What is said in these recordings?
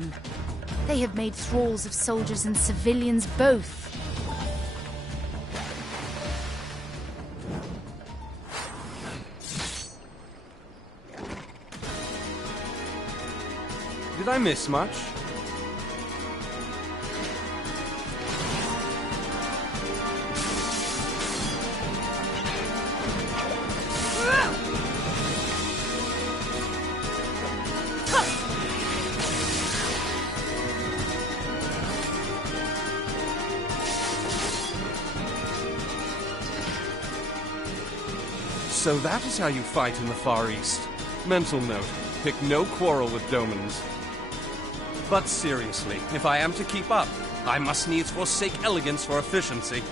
them. They have made thralls of soldiers and civilians both. Did I miss much? So that is how you fight in the Far East. Mental note, pick no quarrel with Domans. But seriously, if I am to keep up, I must needs forsake elegance for efficiency.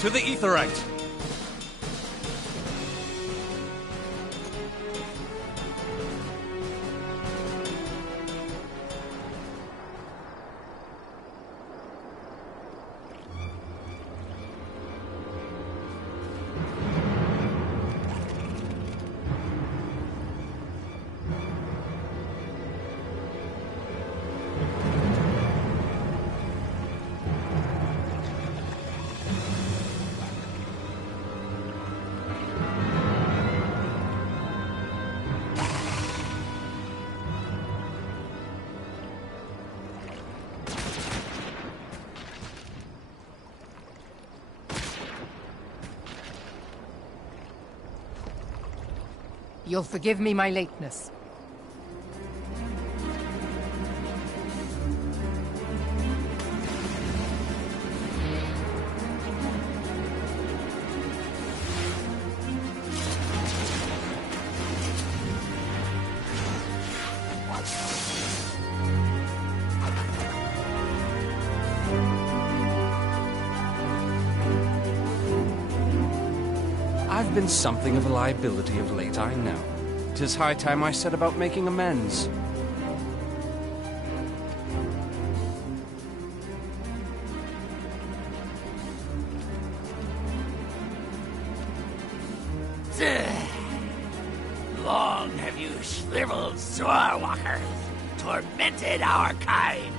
To the Aetherite! You'll forgive me my lateness. I've been something of a liability of late, I know. 'Tis high time I set about making amends. Long have you shriveled swordwalkers tormented our kind.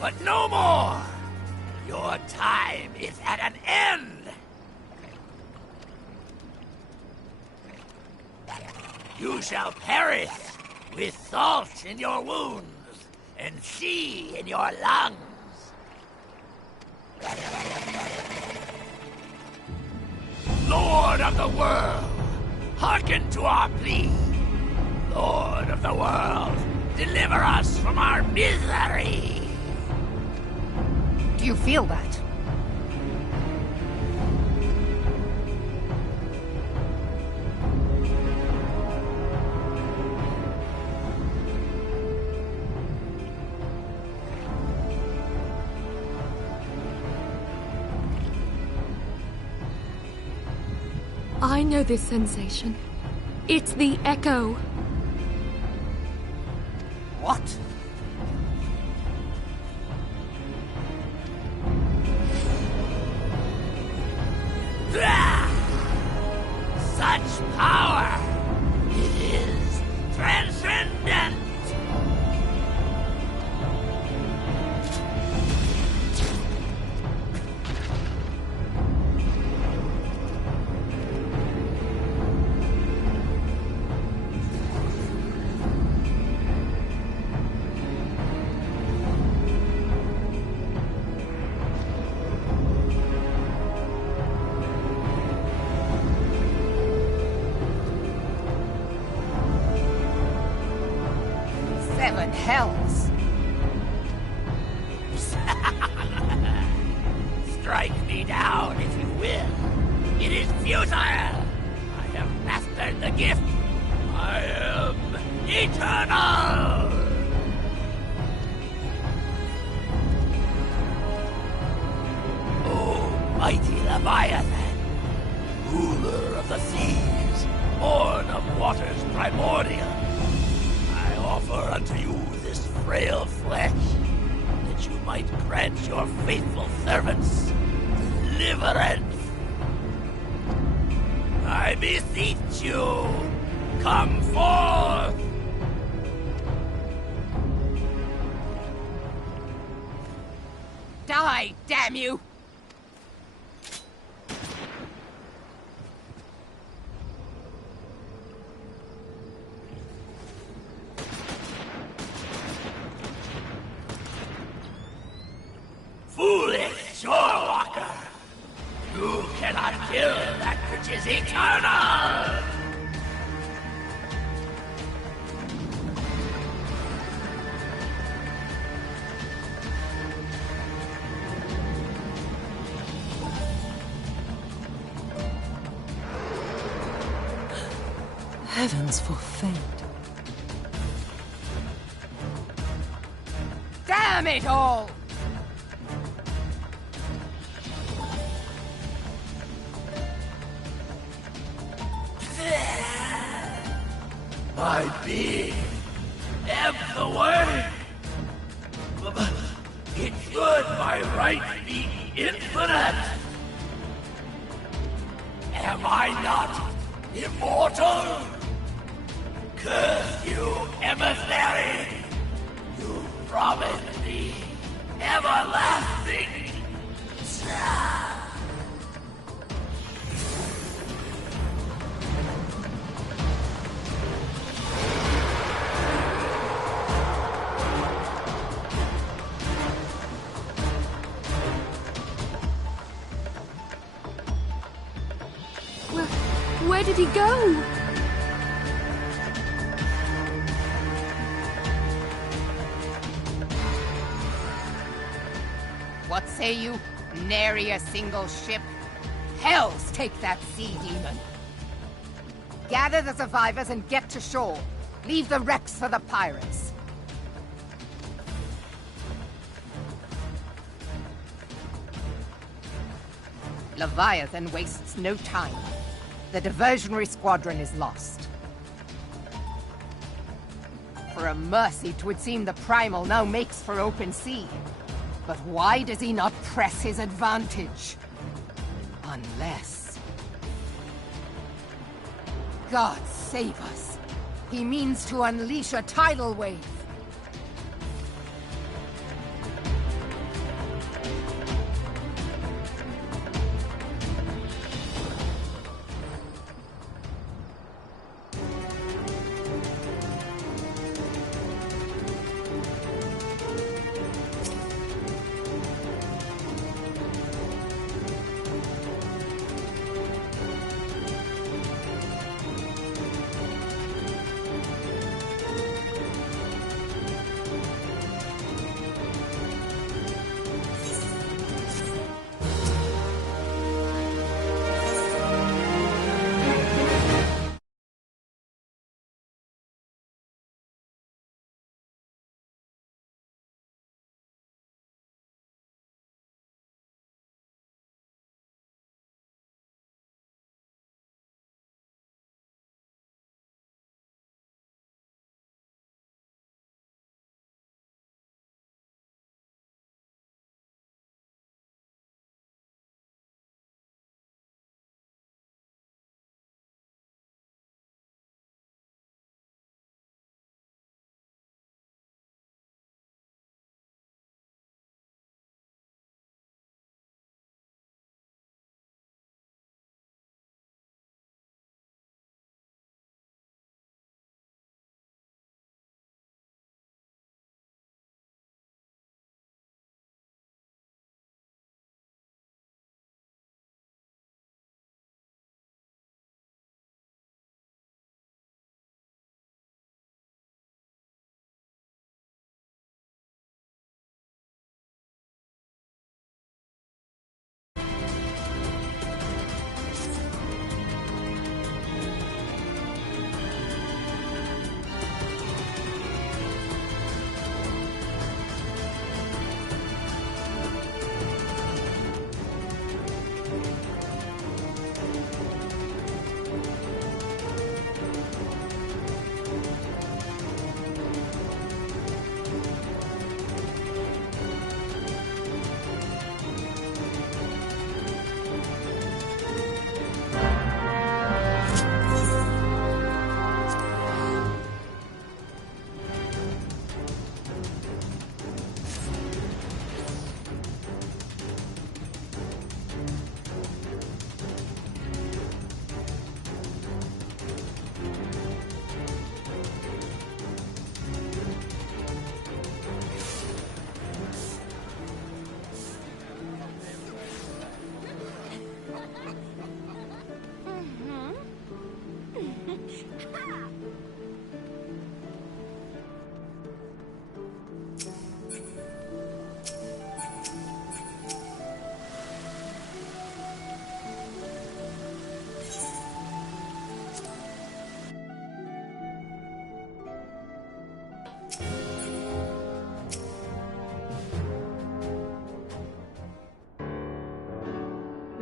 But no more! Your time is at an end! You shall perish with salt in your wounds and sea in your lungs. Lord of the world, hearken to our plea. Lord of the world, deliver us from our misery. Do you feel that? I know this sensation. It's the echo. What? Such power! It is transcendent! Strike me down if you will. It is futile. I have mastered the gift. I am eternal. O mighty Leviathan, ruler of the seas, born of waters primordial, I offer unto you this frail flesh, that you might grant your faithful servants deliverance. I beseech you, come forth! Die, damn you! Foolish shorewalker! You cannot kill that which is eternal! Heavens forfend. Damn it all! My being ebbs away. It should by right be infinite. Am I not immortal? Curse you, emissary! You promised me everlasting. Where did he go? What say you? Nary a single ship? Hells take that sea demon! Gather the survivors and get to shore. Leave the wrecks for the pirates. Leviathan wastes no time. The diversionary squadron is lost. For a mercy, 'twould seem the Primal now makes for open sea. But why does he not press his advantage? Unless... God save us. He means to unleash a tidal wave.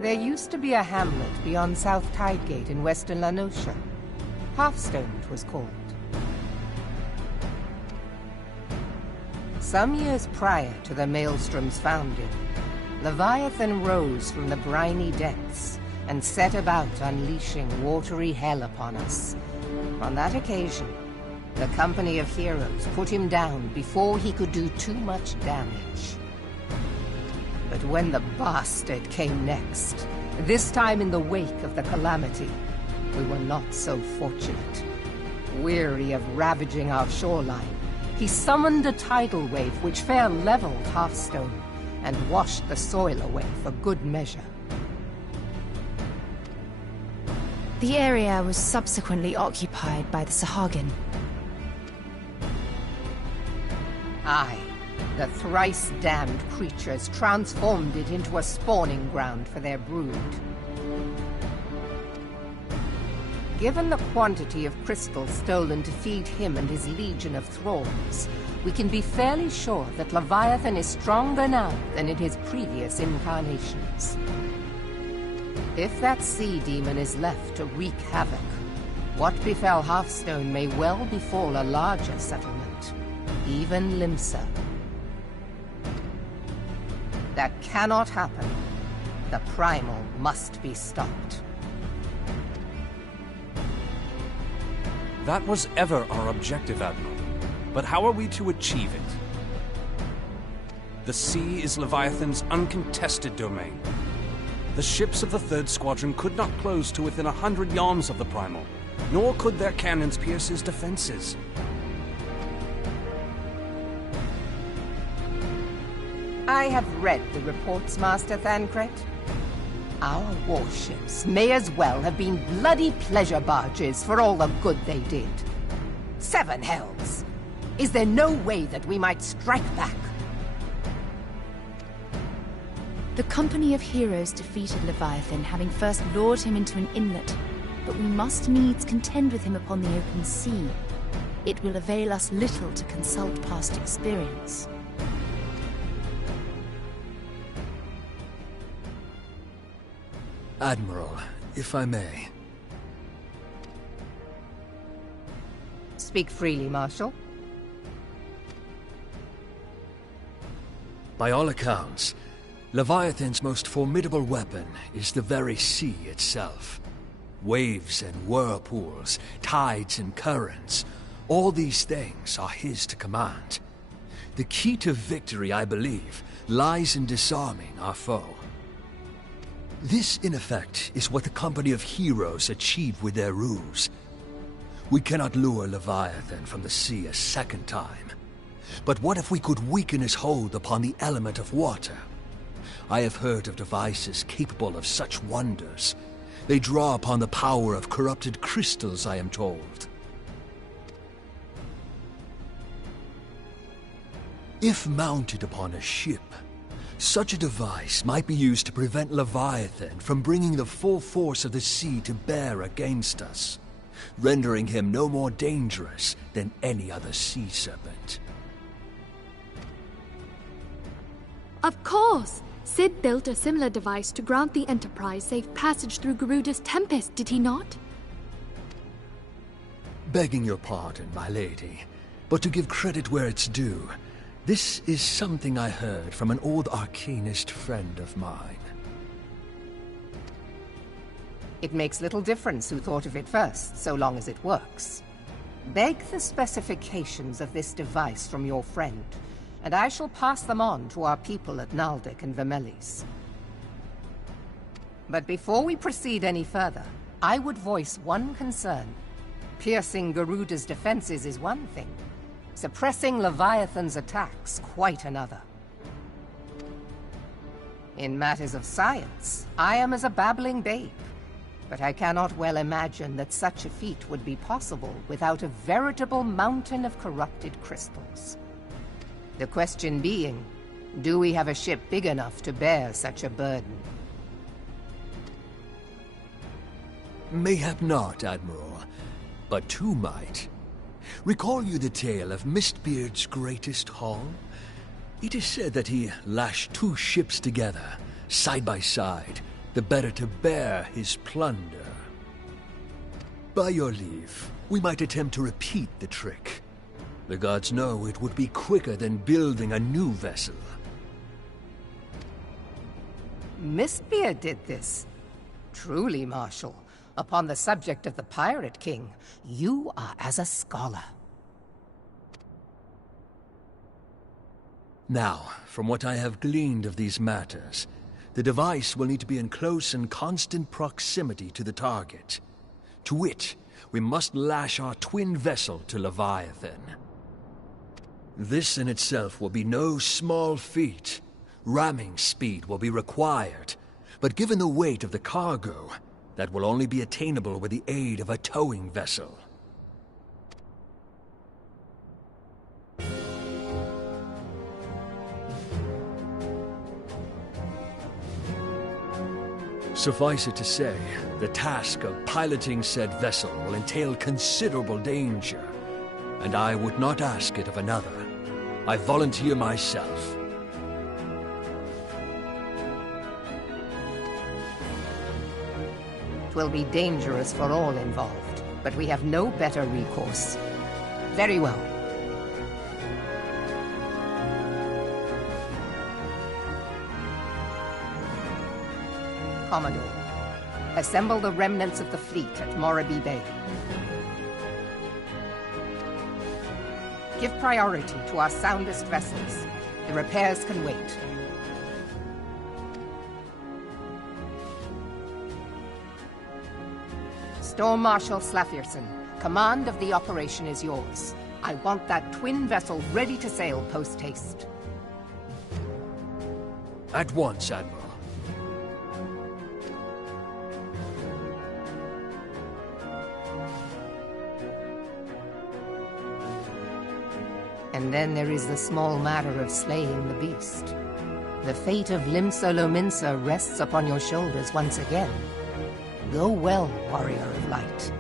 There used to be a hamlet beyond South Tidegate in western La Noscia. Hearthstone it was called. Some years prior to the Maelstrom's founding, Leviathan rose from the briny depths and set about unleashing watery hell upon us. On that occasion, the Company of Heroes put him down before he could do too much damage. But when the bastard came next, this time in the wake of the calamity, we were not so fortunate. Weary of ravaging our shoreline, he summoned a tidal wave which fair leveled Hearthstone and washed the soil away for good measure. The area was subsequently occupied by the Sahagin. Aye, the thrice-damned creatures transformed it into a spawning ground for their brood. Given the quantity of crystals stolen to feed him and his legion of thralls, we can be fairly sure that Leviathan is stronger now than in his previous incarnations. If that sea demon is left to wreak havoc, what befell Hearthstone may well befall a larger settlement, even Limsa. That cannot happen. The Primal must be stopped. That was ever our objective, Admiral. But how are we to achieve it? The sea is Leviathan's uncontested domain. The ships of the 3rd Squadron could not close to within 100 yards of the Primal, nor could their cannons pierce his defenses. I have read the reports, Master Thancred. Our warships may as well have been bloody pleasure barges for all the good they did. 7 hells! Is there no way that we might strike back? The Company of Heroes defeated Leviathan, having first lured him into an inlet, but we must needs contend with him upon the open sea. It will avail us little to consult past experience. Admiral, if I may. Speak freely, Marshal. By all accounts, Leviathan's most formidable weapon is the very sea itself. Waves and whirlpools, tides and currents, all these things are his to command. The key to victory, I believe, lies in disarming our foe. This, in effect, is what the Company of Heroes achieved with their ruse. We cannot lure Leviathan from the sea a second time. But what if we could weaken his hold upon the element of water? I have heard of devices capable of such wonders. They draw upon the power of corrupted crystals, I am told. If mounted upon a ship, such a device might be used to prevent Leviathan from bringing the full force of the sea to bear against us, rendering him no more dangerous than any other sea serpent. Of course! Sid built a similar device to grant the Enterprise safe passage through Garuda's Tempest, did he not? Begging your pardon, my lady, but to give credit where it's due, this is something I heard from an old arcanist friend of mine. It makes little difference who thought of it first, so long as it works. Beg the specifications of this device from your friend, and I shall pass them on to our people at Naldic and Vermelis. But before we proceed any further, I would voice one concern. Piercing Garuda's defenses is one thing. Suppressing Leviathan's attacks, quite another. In matters of science, I am as a babbling babe, but I cannot well imagine that such a feat would be possible without a veritable mountain of corrupted crystals. The question being, do we have a ship big enough to bear such a burden? Mayhap not, Admiral, but two might. Recall you the tale of Mistbeard's greatest haul? It is said that he lashed 2 ships together, side by side, the better to bear his plunder. By your leave, we might attempt to repeat the trick. The gods know it would be quicker than building a new vessel. Mistbeard did this. Truly, Marshal, upon the subject of the Pirate King, you are as a scholar. Now, from what I have gleaned of these matters, the device will need to be in close and constant proximity to the target. To wit, we must lash our twin vessel to Leviathan. This in itself will be no small feat. Ramming speed will be required, but given the weight of the cargo, that will only be attainable with the aid of a towing vessel. Suffice it to say, the task of piloting said vessel will entail considerable danger, and I would not ask it of another. I volunteer myself. Will be dangerous for all involved, but we have no better recourse. Very well. Commodore, assemble the remnants of the fleet at Morabee Bay. Give priority to our soundest vessels. The repairs can wait. Storm Marshal Slafierson, command of the operation is yours. I want that twin vessel ready to sail post-haste. At once, Admiral. And then there is the small matter of slaying the beast. The fate of Limsa Lominsa rests upon your shoulders once again. Go well, warrior of light.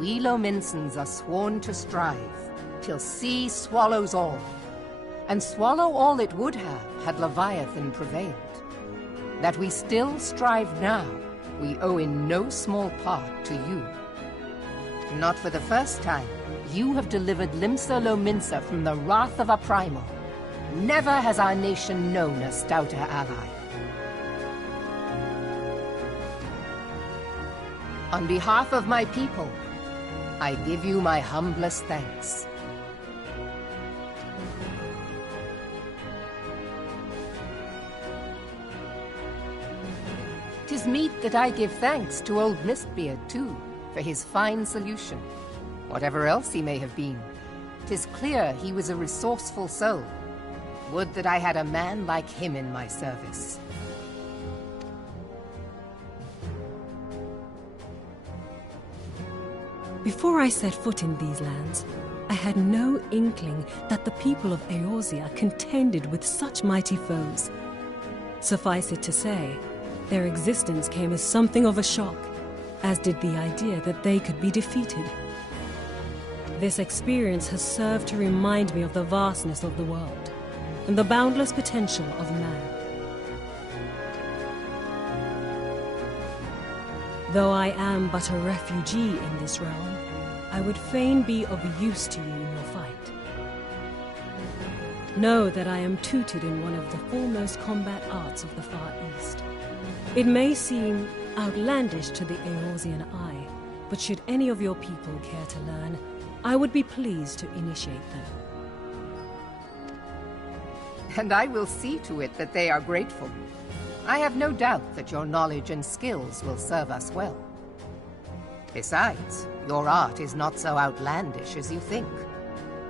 we Lominsons are sworn to strive, till sea swallows all. And swallow all it would have, had Leviathan prevailed. That we still strive now, we owe in no small part to you. Not for the first time, you have delivered Limsa Lominsa from the wrath of a primal. Never has our nation known a stouter ally. On behalf of my people, I give you my humblest thanks. 'Tis meet that I give thanks to old Mistbeard, too, for his fine solution. Whatever else he may have been, 'tis clear he was a resourceful soul. Would that I had a man like him in my service. Before I set foot in these lands, I had no inkling that the people of Eorzea contended with such mighty foes. Suffice it to say, their existence came as something of a shock, as did the idea that they could be defeated. This experience has served to remind me of the vastness of the world, and the boundless potential of man. Though I am but a refugee in this realm, I would fain be of use to you in your fight. Know that I am tutored in one of the foremost combat arts of the Far East. It may seem outlandish to the Eorzean eye, but should any of your people care to learn, I would be pleased to initiate them. And I will see to it that they are grateful. I have no doubt that your knowledge and skills will serve us well. Besides, your art is not so outlandish as you think.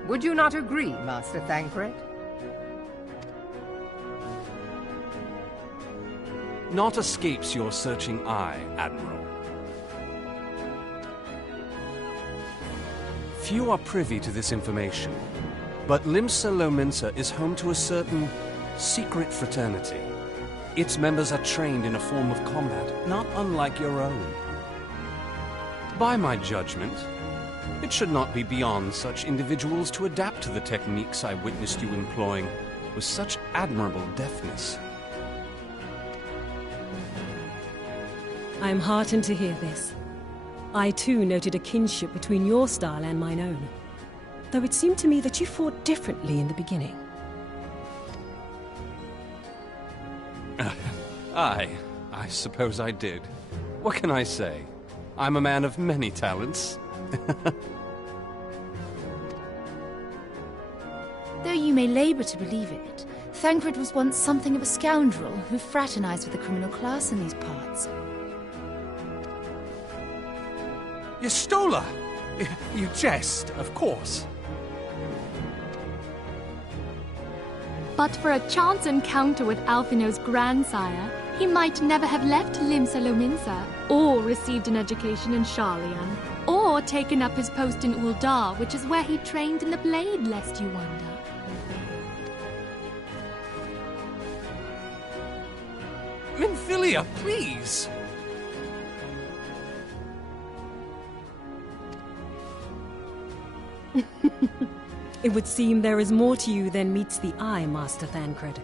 Would you not agree, Master Thancred? Naught escapes your searching eye, Admiral. Few are privy to this information, but Limsa Lominsa is home to a certain secret fraternity. Its members are trained in a form of combat not unlike your own. By my judgment, it should not be beyond such individuals to adapt to the techniques I witnessed you employing with such admirable deftness. I am heartened to hear this. I too noted a kinship between your style and mine own, though it seemed to me that you fought differently in the beginning. I suppose I did. What can I say? I'm a man of many talents. Though you may labor to believe it, Thancred was once something of a scoundrel who fraternized with the criminal class in these parts. Yestola! You jest, of course. But for a chance encounter with Alphino's grandsire, he might never have left Limsa Lominsa, or received an education in Sharlayan, or taken up his post in Uldar, which is where he trained in the blade, lest you wonder. Minfilia, please! It would seem there is more to you than meets the eye, Master Thancred.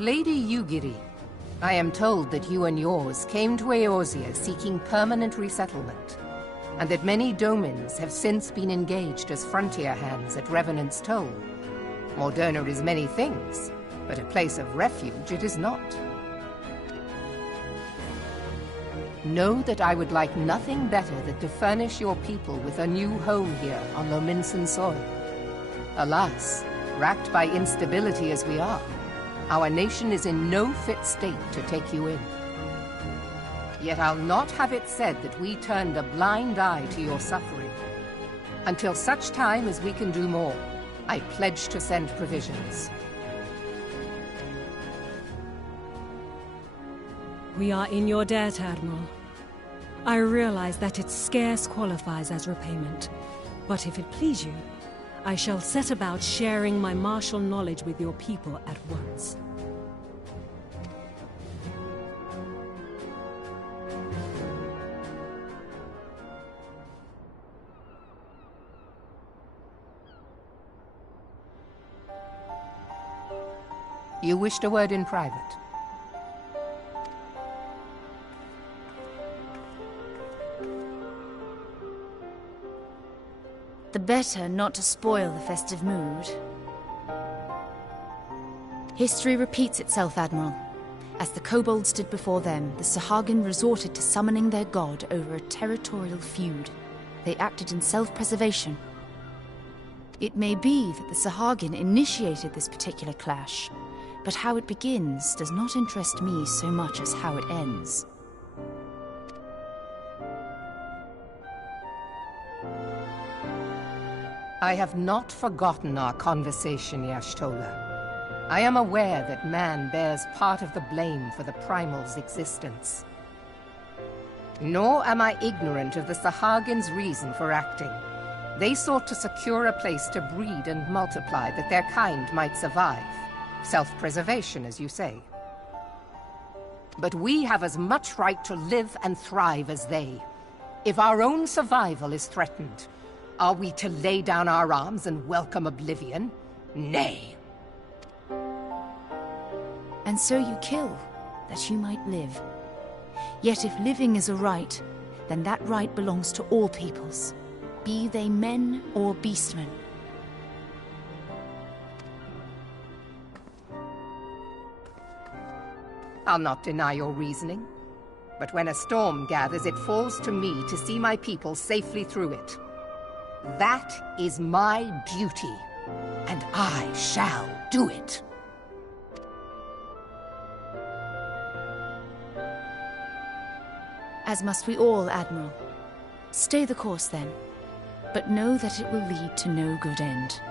Lady Yugiri, I am told that you and yours came to Eorzea seeking permanent resettlement, and that many domins have since been engaged as frontier hands at Revenant's Toll. Moderna is many things, but a place of refuge it is not. Know that I would like nothing better than to furnish your people with a new home here on Lominsan soil. Alas, racked by instability as we are, our nation is in no fit state to take you in. Yet I'll not have it said that we turned a blind eye to your suffering. Until such time as we can do more, I pledge to send provisions. We are in your debt, Admiral. I realize that it scarce qualifies as repayment, but if it please you, I shall set about sharing my martial knowledge with your people at once. You wished a word in private. The better not to spoil the festive mood. History repeats itself, Admiral. As the kobolds did before them, the Sahagin resorted to summoning their god over a territorial feud. They acted in self-preservation. It may be that the Sahagin initiated this particular clash, but how it begins does not interest me so much as how it ends. I have not forgotten our conversation, Y'shtola. I am aware that man bears part of the blame for the Primal's existence. Nor am I ignorant of the Sahagin's reason for acting. They sought to secure a place to breed and multiply that their kind might survive. Self-preservation, as you say. But we have as much right to live and thrive as they. If our own survival is threatened, are we to lay down our arms and welcome oblivion? Nay. And so you kill, that you might live. Yet if living is a right, then that right belongs to all peoples, be they men or beastmen. I'll not deny your reasoning. But when a storm gathers, it falls to me to see my people safely through it. That is my duty, and I shall do it. As must we all, Admiral. Stay the course then, but know that it will lead to no good end.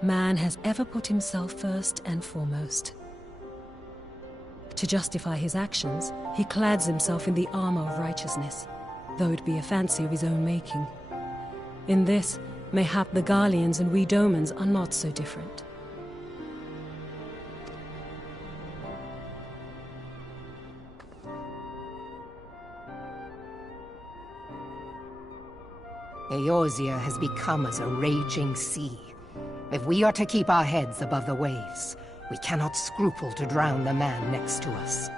Man has ever put himself first and foremost. To justify his actions, he clads himself in the armor of righteousness, though it be a fancy of his own making. In this, mayhap the Garleans and we Domans are not so different. Eorzea has become as a raging sea. If we are to keep our heads above the waves, we cannot scruple to drown the man next to us.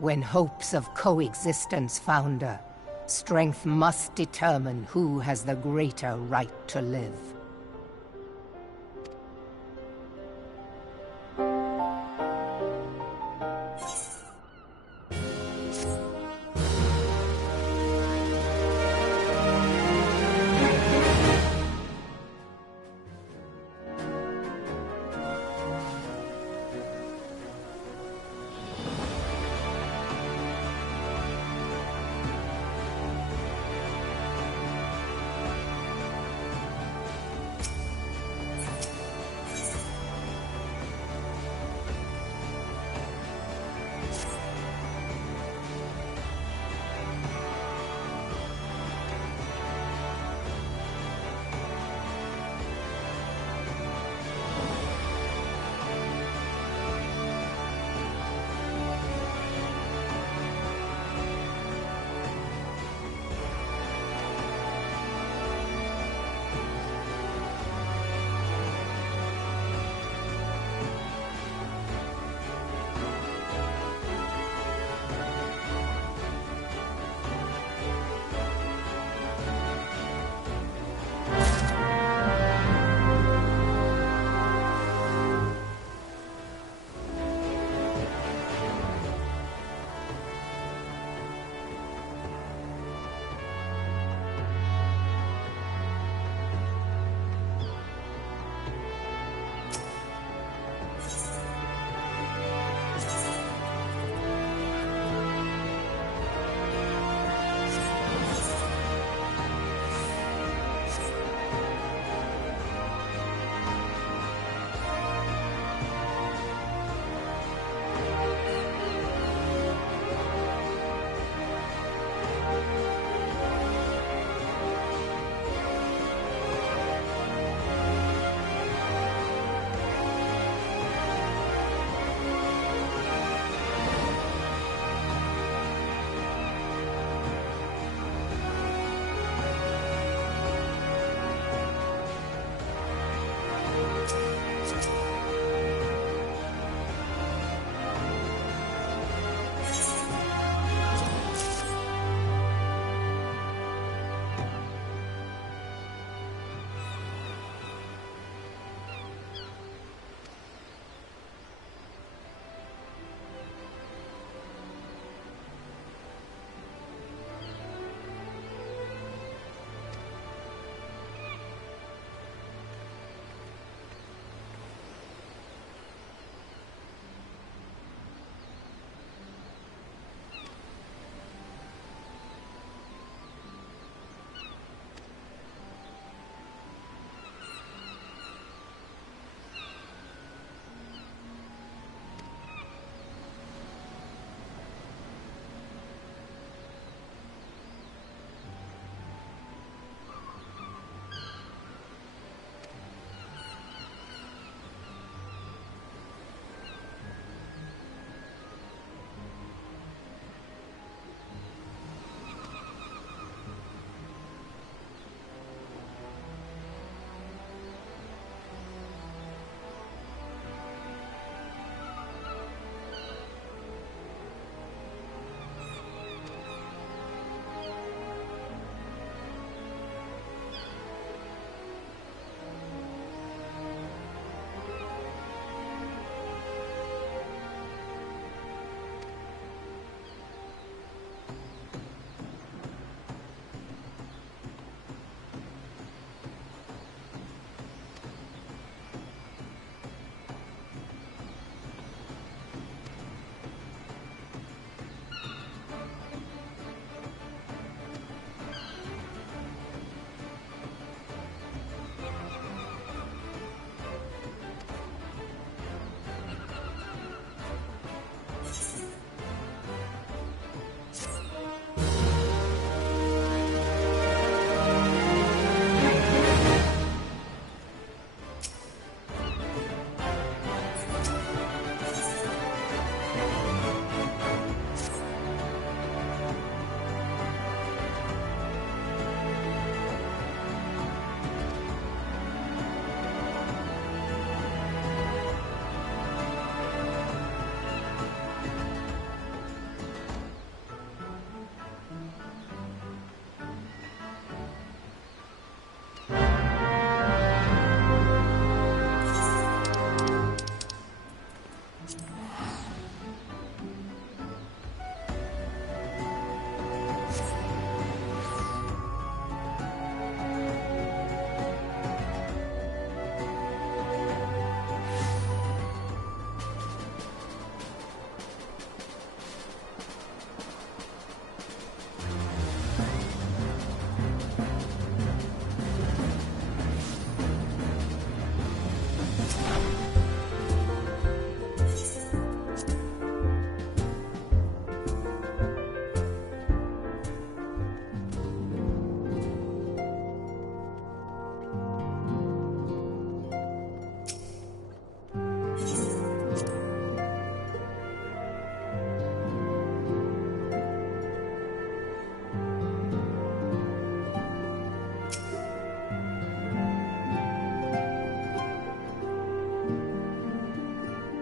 When hopes of coexistence founder, strength must determine who has the greater right to live.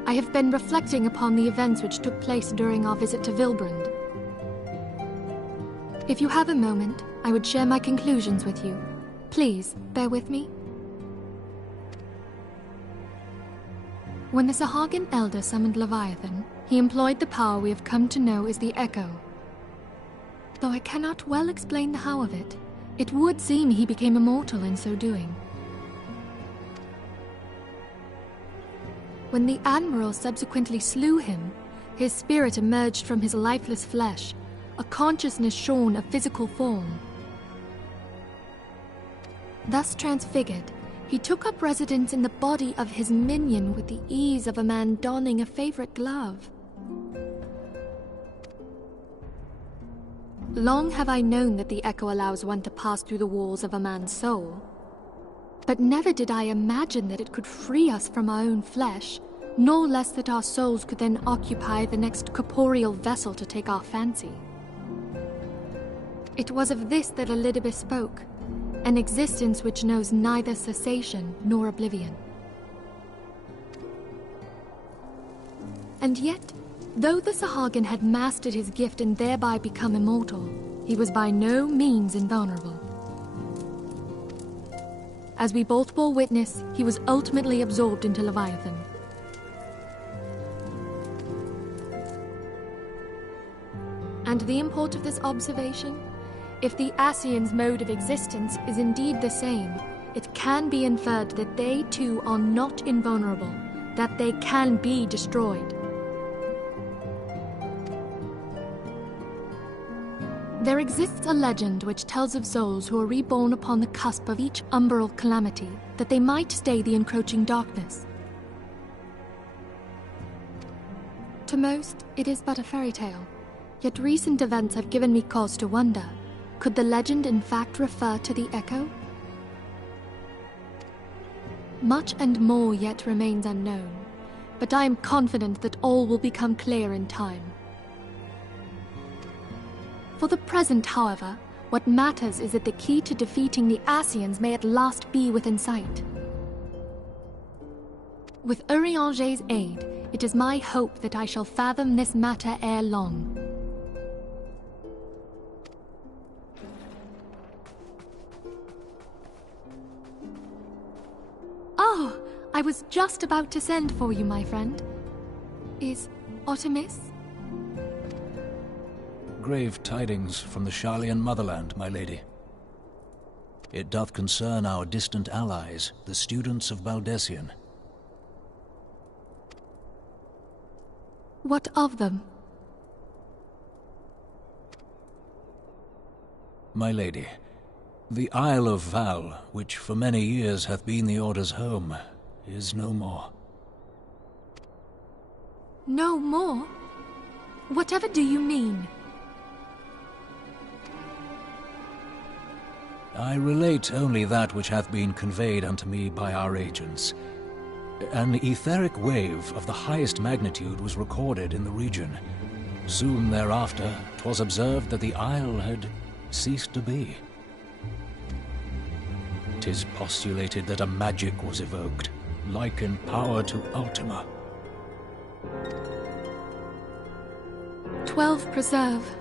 I have been reflecting upon the events which took place during our visit to Vilbrand. If you have a moment, I would share my conclusions with you. Please, bear with me. When the Sahagin Elder summoned Leviathan, he employed the power we have come to know as the Echo. Though I cannot well explain the how of it, it would seem he became immortal in so doing. When the Admiral subsequently slew him, his spirit emerged from his lifeless flesh, a consciousness shorn of physical form. Thus transfigured, he took up residence in the body of his minion with the ease of a man donning a favorite glove. Long have I known that the Echo allows one to pass through the walls of a man's soul. But never did I imagine that it could free us from our own flesh, nor less that our souls could then occupy the next corporeal vessel to take our fancy. It was of this that Elidibus spoke, an existence which knows neither cessation nor oblivion. And yet, though the Sahagin had mastered his gift and thereby become immortal, he was by no means invulnerable. As we both bore witness, he was ultimately absorbed into Leviathan. And the import of this observation? If the Ascians' mode of existence is indeed the same, it can be inferred that they too are not invulnerable, that they can be destroyed. There exists a legend which tells of souls who are reborn upon the cusp of each umbral calamity, that they might stay the encroaching darkness. To most, it is but a fairy tale, yet recent events have given me cause to wonder. Could the legend in fact refer to the Echo? Much and more yet remains unknown, but I am confident that all will become clear in time. For the present, however, what matters is that the key to defeating the Ascians may at last be within sight. With Urianger's aid, it is my hope that I shall fathom this matter ere long. Oh, I was just about to send for you, my friend. Is Artemis? Grave tidings from the Sharlayan motherland, my lady. It doth concern our distant allies, the students of Baldessian. What of them? My lady, the Isle of Val, which for many years hath been the Order's home, is no more. No more? Whatever do you mean? I relate only that which hath been conveyed unto me by our agents. An etheric wave of the highest magnitude was recorded in the region. Soon thereafter, 'twas observed that the isle had ceased to be. 'Tis postulated that a magic was evoked, like in power to Ultima. 12 preserve.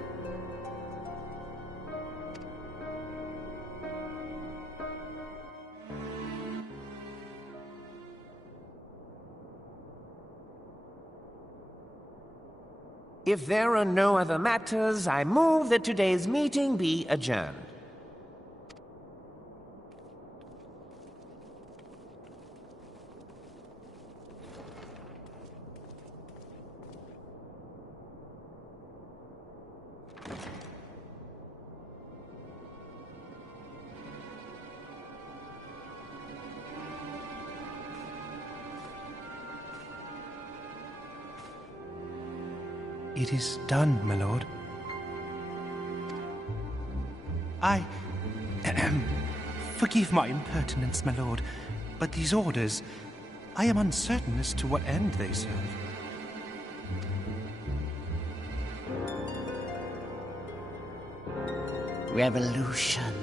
If there are no other matters, I move that today's meeting be adjourned. It is done, my lord. Forgive my impertinence, my lord, but these orders, I am uncertain as to what end they serve. Revolution.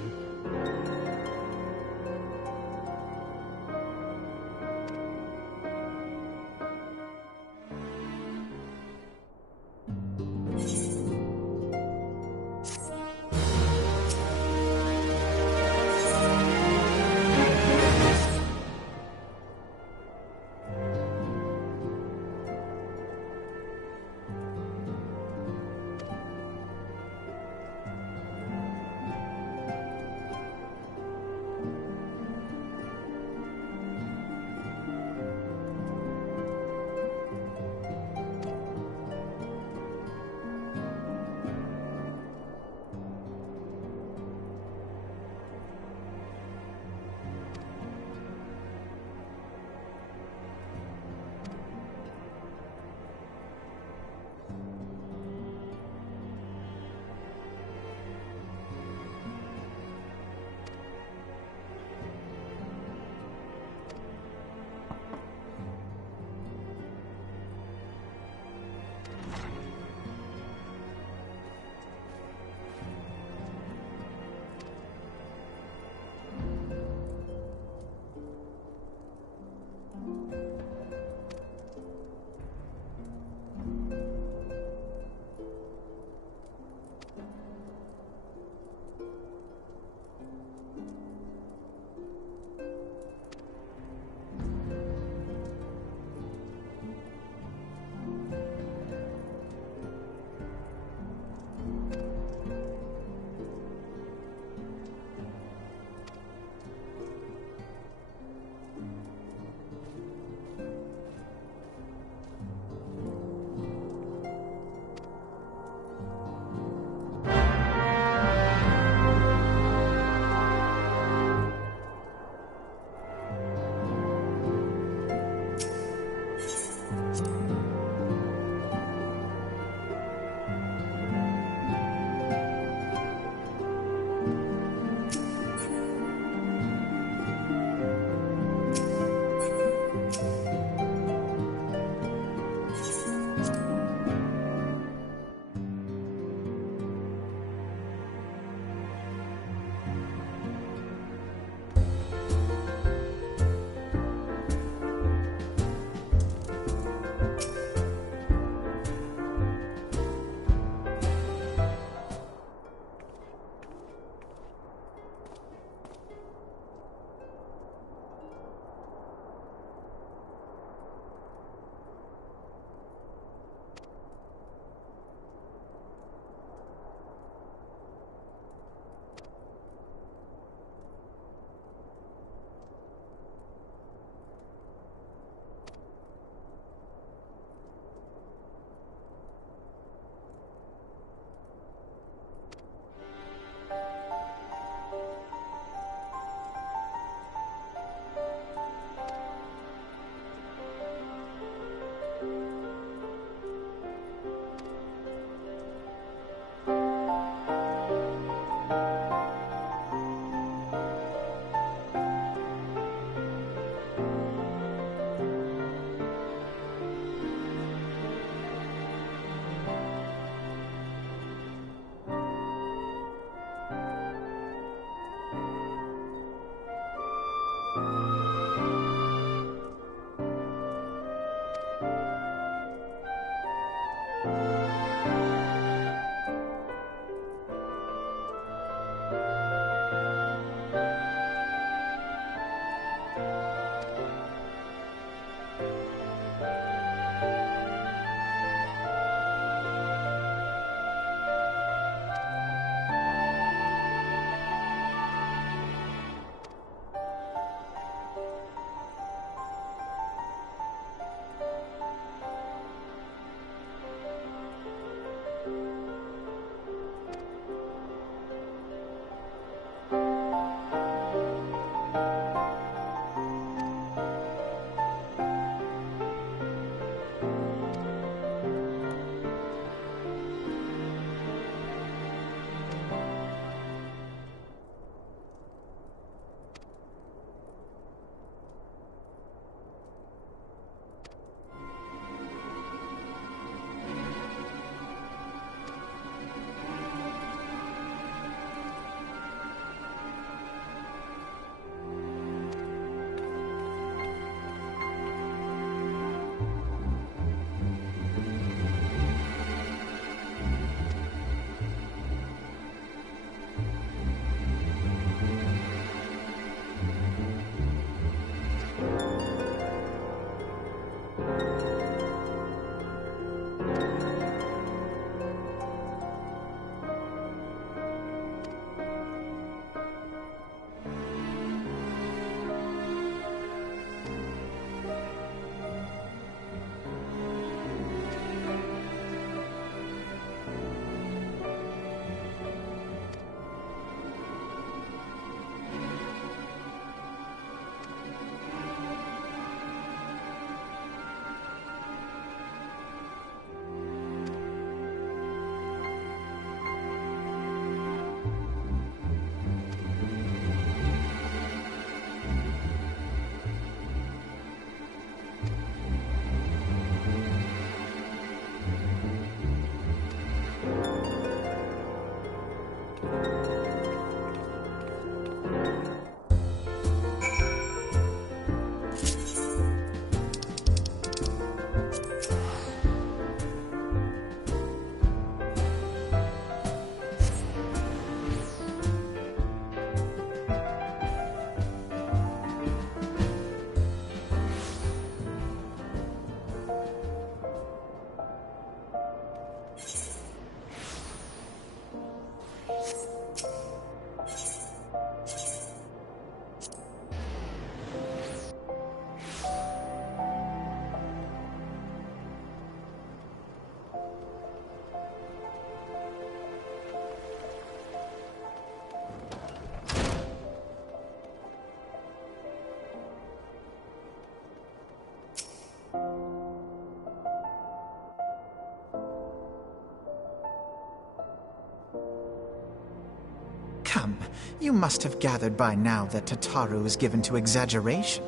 Come, you must have gathered by now that Tataru is given to exaggeration.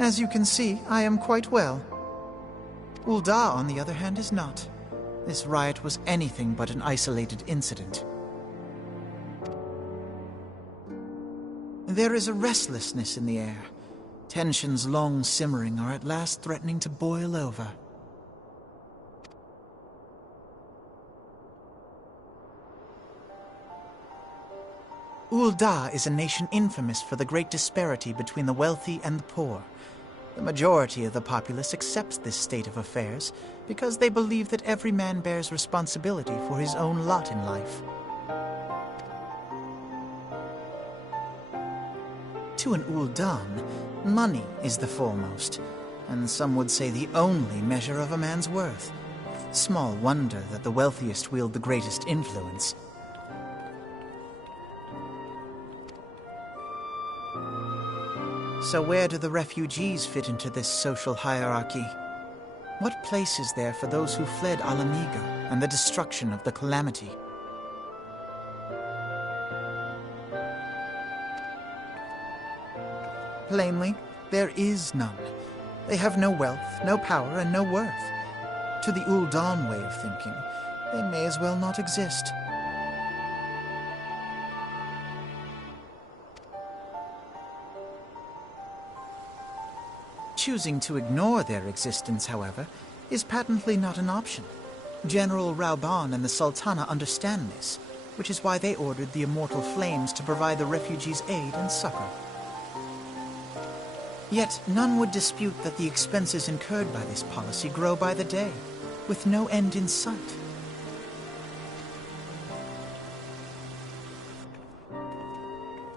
As you can see, I am quite well. Ul'dah, on the other hand, is not. This riot was anything but an isolated incident. There is a restlessness in the air. Tensions long simmering are at last threatening to boil over. Ul'dah is a nation infamous for the great disparity between the wealthy and the poor. The majority of the populace accepts this state of affairs because they believe that every man bears responsibility for his own lot in life. To an Ul'dan, money is the foremost, and some would say the only measure of a man's worth. Small wonder that the wealthiest wield the greatest influence. So where do the refugees fit into this social hierarchy? What place is there for those who fled Alamigo and the destruction of the Calamity? Plainly, there is none. They have no wealth, no power, and no worth. To the Ul'dan way of thinking, they may as well not exist. Choosing to ignore their existence, however, is patently not an option. General Rauban and the Sultana understand this, which is why they ordered the Immortal Flames to provide the refugees aid and succor. Yet none would dispute that the expenses incurred by this policy grow by the day, with no end in sight.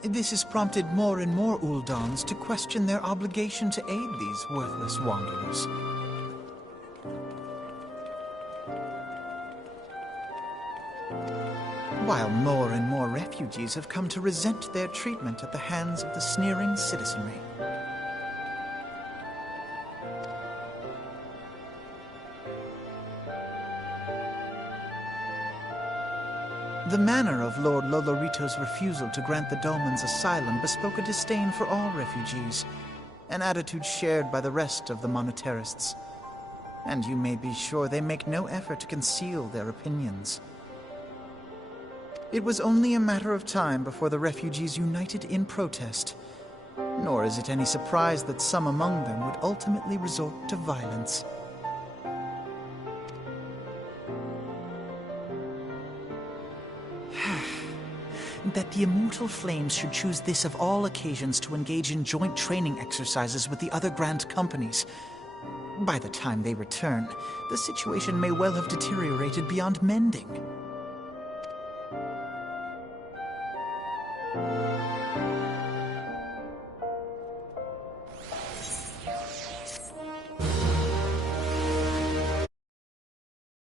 This has prompted more and more Ul'dans to question their obligation to aid these worthless wanderers. While more and more refugees have come to resent their treatment at the hands of the sneering citizenry. The manner of Lord Lolorito's refusal to grant the Dolmens asylum bespoke a disdain for all refugees, an attitude shared by the rest of the monetarists. And you may be sure they make no effort to conceal their opinions. It was only a matter of time before the refugees united in protest, nor is it any surprise that some among them would ultimately resort to violence. That the Immortal Flames should choose this of all occasions to engage in joint training exercises with the other Grand Companies. By the time they return, the situation may well have deteriorated beyond mending.